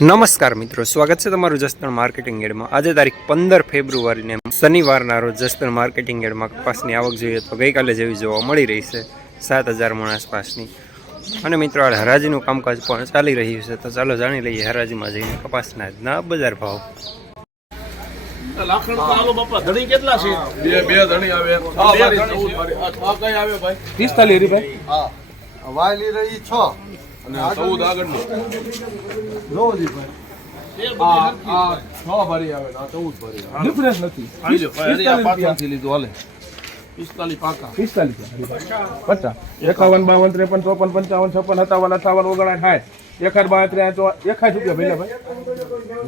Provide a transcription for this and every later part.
નમસ્કાર મિત્રો સ્વાગત છે તમારું જસદણ માર્કેટિંગ એડમાં. આજે તારીખ પંદર ફેબ્રુઆરીને શનિવારના રોજ જસદણ માર્કેટિંગ એડમાં કપાસની આવક જોઈએ તો ગઈકાલે જેવી જોવા મળી રહી છે સાત હજાર મણ આસપાસની. અને મિત્રો આ હરાજીનું કામકાજ પણ ચાલી રહ્યું છે તો ચાલો જાણી લઈએ હરાજીમાં જઈને કપાસના આજના બજાર ભાવ. લાખણ તો આલો બાપા ધણી કેટલા છે? બે બે ધણી આવે. ભાઈ, ચૌદ વાળી. આ આ કઈ આવે ભાઈ. પિસ્તાલીસ અને ચૌદ આગળનો. નવજી ભાઈ. આ આ છ ભરી આવે આ ચૌદ ભરી આવે. ડિફરન્સ નથી. ભાઈ, હરી આ પિસ્તાલીસ પાછળથી લીધું હાલે. પિસ્તાલીસ પાકા. પિસ્તાલીસ પચાસ. એકાવન બાવન ત્રેપન ચોપન પંચાવન છપ્પન સત્તાવન અઠાવન ઓગણ સાઠ. એકાદ બાત્રીસ એકાઠ રૂપિયા ભૈલા ભાઈ.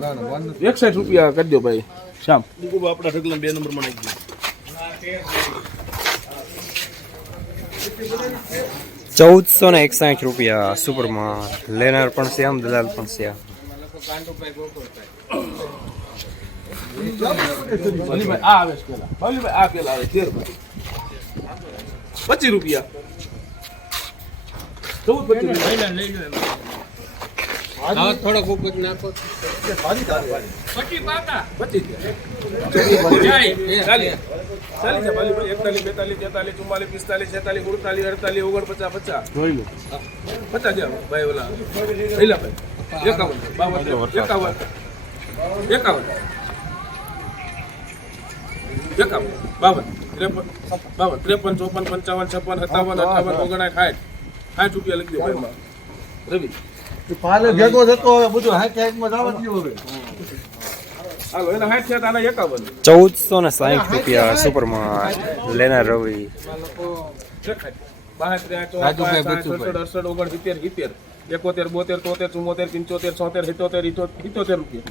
ના ના વન એકસાઠ રૂપિયા કરી દો ભાઈ. શ્યામ. આપણા ઢગલા બે નંબરમાં નાખી ચૌદસો ને એકસાઠ રૂપિયા સુપરમાં. લેનાર પણ શ્યામ દલાલ પણ છે. પચીસ રૂપિયા. ચૌદ પચીસ નાખો. પચીસ ચાલીસ. ચાલીસ છે ભલી ભલી એકતાલીસ બેતાલીસ તેતાલીસ ચુમ્માલીસ પિસ્તાલીસ છેતાલીસ ઉડતાલીસ અડતાલીસ ઓગણપચાસ પચાસ. પચાસ જાવ ભાઈ ઓલા. પહેલા ભાઈ એકાવન બાવન એકાવન એકાવન. એકાવન બાવન ત્રેપન બાવન ત્રેપન ચોપન પંચાવન છપ્પન સત્તાવન અઠાવન ઓગણાઠ સાઠ. સાઠ રૂપિયા લખી દે ભાઈ રવિ. પાલે ભેગો થતો હવે બધું હાથ હાથમાં જવા દો હવે. ચૌદસો ને સાહીઠ રૂપિયા સુપરમાં લેનાર રવિ. એકોતેર બોતેર તોતેર ચુમ્મોતેર પંચોતેર છોતેર સિત્તોતેર સિત્તોતેર રૂપિયા.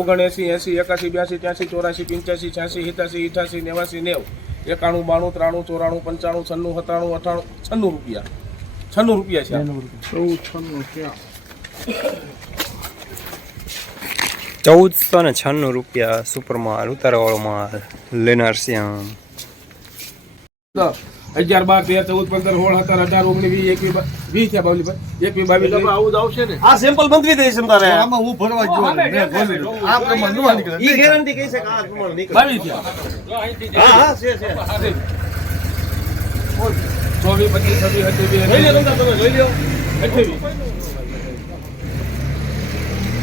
ઓગણ એસી એસી એકાસી બ્યાસી ત્યાસી ચોરાસી પંચ્યાસી છ્યાસી સિત્યાસી અઠાસી નેવાસી નેવ એકાણું બાણું ત્રાણું ચોરાણું પંચાણું છન્નું સત્તાણું અઠાણું છન્નું રૂપિયા. છન્નું રૂપિયા છે ચૌદસો ને છન્નું રૂપિયા સુપરમાં ઉતારવાળો માલ લેનાર શ્યામ હજાર અગિયાર બાર તેર ચૌદ પંદર સોળ સત્તર અઢાર ઓગણીસ વીસ એકવીસ વીસ થયા બાવલી ભાઈ એકવીસ બાવીસ આવું જ આવશે ને આ સેમ્પલ બંધવી દઈશ તારે આમાં હું ભરવા. આ પ્રમાણે નો નીકળે. ઈ ગેરંટી કહી છે કે આ પ્રમાણ નીકળે. બાવીસ થયા હા હા છે છે. ચોવીસ પચીસ છવ્વીસ અઠ્યાવીસ લઈ લો તમે લઈ લો અઠ્યાવીસ બરોબર, થોડું ખોટું બોલો. અઠ્યાવીસ હા ભાઈ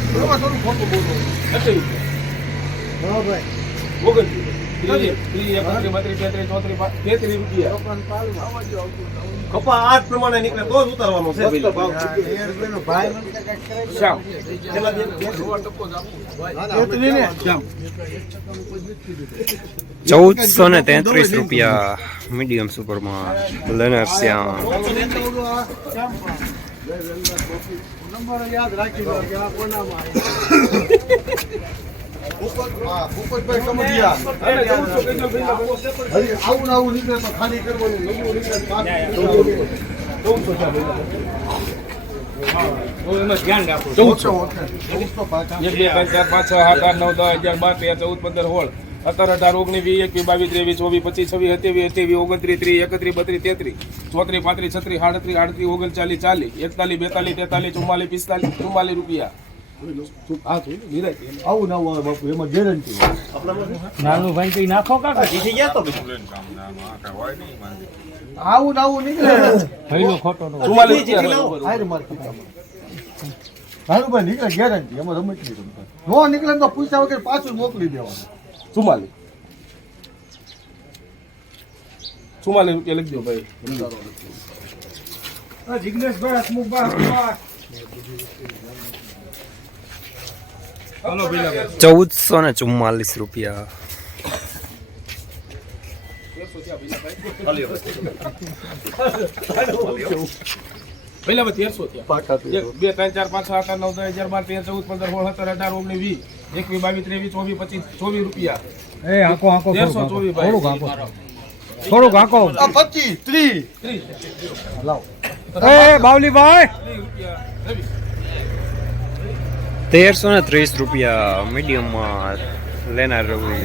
ઓગણત્રીસ ત્રીસ ત્રીસ એકત્રીસ કપા આ પ્રમાણે નીકળે તો જ ઉતારવાનો છે ચૌદસો ને તેત્રીસ રૂપિયા મીડિયમ સુપરમાં. લેનર શ્યામ. નંબર યાદ રાખી કે આ કોનામાં ભૂપતભાઈ. હજી આવું આવું નીકળે તો ખાલી કરવાનું નવું નીકળે ચૌદસો. ચૌદસો પાંચ છ સાત આઠ નવ દસ અગિયાર બાર તેર ચૌદ પંદર સોળ. સત્તર અઢાર ઓગણીસ વીસ એકવીસ બાવીસ ત્રેવીસ ચોવીસ પચીસ છવ્વીસ સત્યાવીસ અઠ્યાવીસ ઓગણત્રીસ ત્રીસ એકત્રીસ બત્રીસ તેત્રીસ ચોત્રીસ પાંત્રીસ છત્રીસ સાડત્રીસ આડત્રીસ ઓગણચાલીસ ચાલીસ એકતાલીસ બેતાલીસ તેતાલીસ ચુમ્માલીસ પિસ્તાલીસ ચુમ્માલીસ રૂપિયા. આ શું? નિરાંત. આવું ને આવું આવે બાપુ એમાં ગેરંટી ઈ થઈ ગયા તો આવું આવું નીકળે. ભાઈ નીકળે ગેરંટી એમાં રમત નહીં રમતા. નો નીકળે તો પૂછ્યા વગર પાછું મોકલી દેવાનું. ચુમ્માલીસ ચુમ્માલીસ રૂપિયા લખી દો ભાઈ હલો ભાઈ ચૌદસો ને ચુમ્માલીસ રૂપિયા. પહેલા તેરસો થયા. બે ત્રણ ચાર પાંચ સાત આઠ નવ દસ અગિયાર બાર તેર ચૌદ પંદર સોળ સત્તર અઢાર ઓગણીસ વીસ એકવીસ બાવીસ ત્રેવીસ ચોવીસ પચીસ ચોવીસ રૂપિયા. એ આંકો આંકો તેરસો ચોવીસ થોડુંક આંકો થોડુંક આંકો આ પચીસ ત્રીસ. ત્રીસ. બાવલીભાઈ. તેરસો ને ત્રીસ રૂપિયા મીડિયમમાં લેનાર રવિ.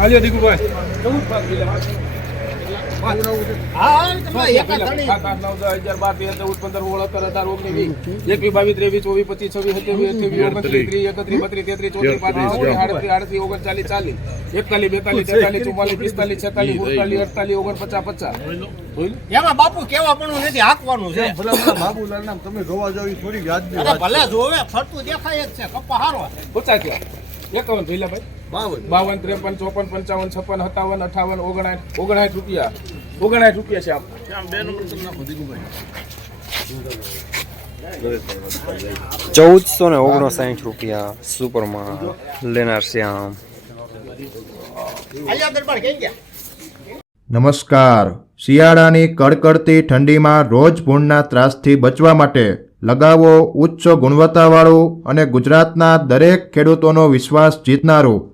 આલ્યો દીકુભાઈ. એકતાલીસ બેતાલીસ તેતાલીસ ચુમ્માલીસ પિસ્તાલીસ છેતાલીસ સુડતાલીસ અડતાલીસ ઓગણપચાસ પચાસ. એમાં બાપુ કેવા પણ નથી હાંકવાનું છે. બાબુલાલ નામ તમે જોવા જાવ થોડી ભલે જોવે ફરતું દેખાય જ છે કપ્પા હારો. પચાસ એકાવન ભાઈ? બાવન. ત્રેપન ચોપન પંચાવન છપ્પન સત્તાવન અઠાવન ઓગણાઠ ઓગણાઠ રૂપિયા. ઓગણાઠ રૂપિયા છે આમ. બે નંબર ચૌદસો ને ઓગણસાઠ રૂપિયા સુપરમાં લેનાર શ્યામ નમસ્કાર. શિયાળાની કડકડતી ઠંડીમાં રોજ ભૂણના ત્રાસથી બચવા માટે લગાવો ઉચ્ચ ગુણવત્તાવાળું અને ગુજરાતના દરેક ખેડૂતોનો વિશ્વાસ જીતનારું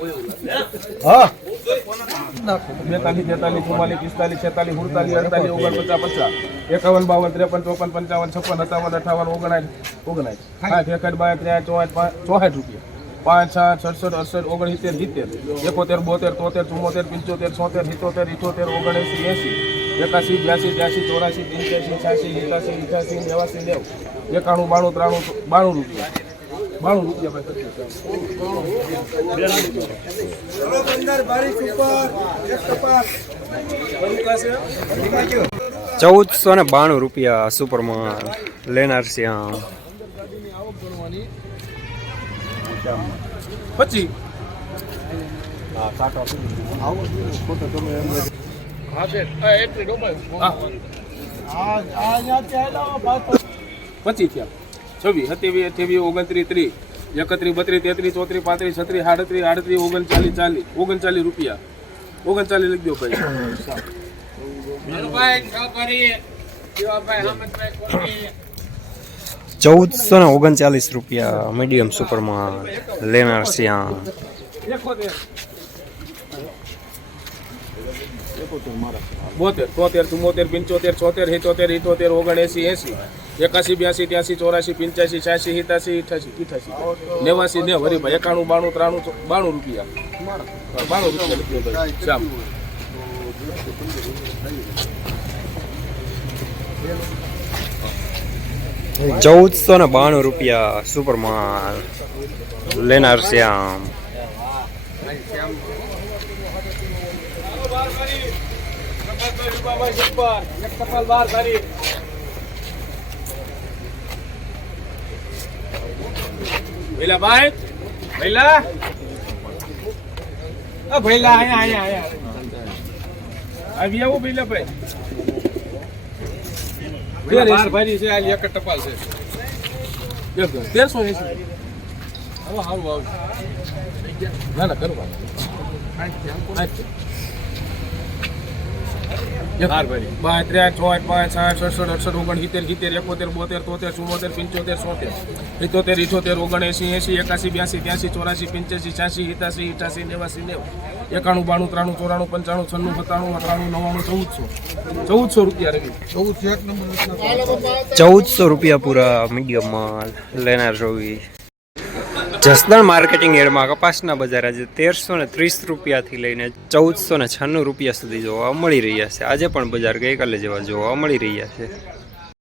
બેતાલીસ તેતાલીસ ચુમ્માલીસ, પિસ્તાલીસ, છેતાલીસ, સુડતાલીસ, અડતાલીસ, ઓગણપચાસ, પચાસ, એકાવન, બાવન, ત્રેપન, ચોપન, પંચાવન, છપ્પન, સત્તાવન, અઠાવન ઓગણાઠ ઓગણાઠ સાઠ એકઠ બાય ત્રણ, ચોસઠ ચોસઠ રૂપિયા. પાંચ, સાત, સડસઠ, અડસઠ, ઓગણસિત્તેર, સિત્તેર, એકોતેર, બોતેર, તોતેર, ચુમ્મોતેર, પંચોતેર છોતેર સિત્તોતેર, ઇઠોતેર, ઓગણએંસી, એંસી, એકાસી, બ્યાસી ત્યાસી ચોરાસી પંચ્યાસી છ્યાસી, એકાસી, અઠ્યાસી નેવાસી નેવું, એકાણું, બાણું, ત્રાણું, બાણું રૂપિયા. બાણું રૂપિયા ચૌદસો ને બાણું રૂપિયા સુપરમાં લેનાર છે પછી? પચીસ થયા. છવ્વીસ સત્યાવીસ અઠ્યાવીસ ઓગણત્રીસ ત્રીસ એકત્રીસ બત્રીસ તેત્રીસ ચોત્રીસ પાંત્રીસ છત્રીસ આડત્રીસ આડત્રીસ ઓગણચાલીસ ચાલીસ ઓગણચાલીસ રૂપિયા. ઓગણચાલીસ લખજો ભાઈ. ચૌદસો ને ઓગણચાલીસ રૂપિયા મીડિયમ સુપરમાં લેનાર શ્યામ એકોતેર બોતેર તોતેર ચુમ્મોતેર પંચોતેર છોતેર સિત્તોતેર ઇઠોતેર ઓગણએસી એસી એકાસી બ્યાસી ત્યાસી ચોરાસી પંચ્યાસી છ્યાસી સિત્યાસી અઠ્યાસી ઇઠાસી નેવાસી ને હરીભાઈ એકાણું બાણું ત્રાણું બાણું રૂપિયા. બાણું રૂપિયા લખ્યો ભાઈ. શ્યામ ચૌદસો ને બાણું રૂપિયા સુપરમાં લેનાર શ્યામ ભૈલા ભાઈ ભૈલા. આ ભૈલા, અહીંયા અહીંયા અહીંયા. આવી આવો ભૈલા ભાઈ બાર છે, આ એક ટપાલ છે. તેરસો એસી હવે સારું આવું. ના ના બાર ત્રણ છ પાંચ સાત સડસઠ અડસઠ ઓગણસિત્તેર સિત્તેર એકોતેર બોતેર તોતેર ચુમ્મોતેર પંચોતેર સોતેર. સિત્તોતેર ઇઠોતેર ઓગણએંસી એંસી એકાસી બ્યાસી ત્યાસી ચોરાસી પંચ્યાસી છ્યાસી સિત્યાસી ઇઠાસી નેવાસી નેવું. એકાણું બાણું ત્રાણું ચોરાણું પંચાણું છન્નું સત્તાણું અઠાણું નવ્વાણું ચૌદસો. ચૌદસો રૂપિયા રવિ ચૌદ એક નંબર ચૌદસો રૂપિયા પૂરા મીડિયમમાં લેનાર રવિ જસદણ માર્કેટિંગ એડમાં કપાસના બજાર આજે તેરસો ને ત્રીસ રૂપિયાથી લઈને ચૌદસો ને છન્નું રૂપિયા સુધી જોવા મળી રહ્યા છે. આજે પણ બજાર ગઈકાલે જેવા જોવા મળી રહ્યા છે.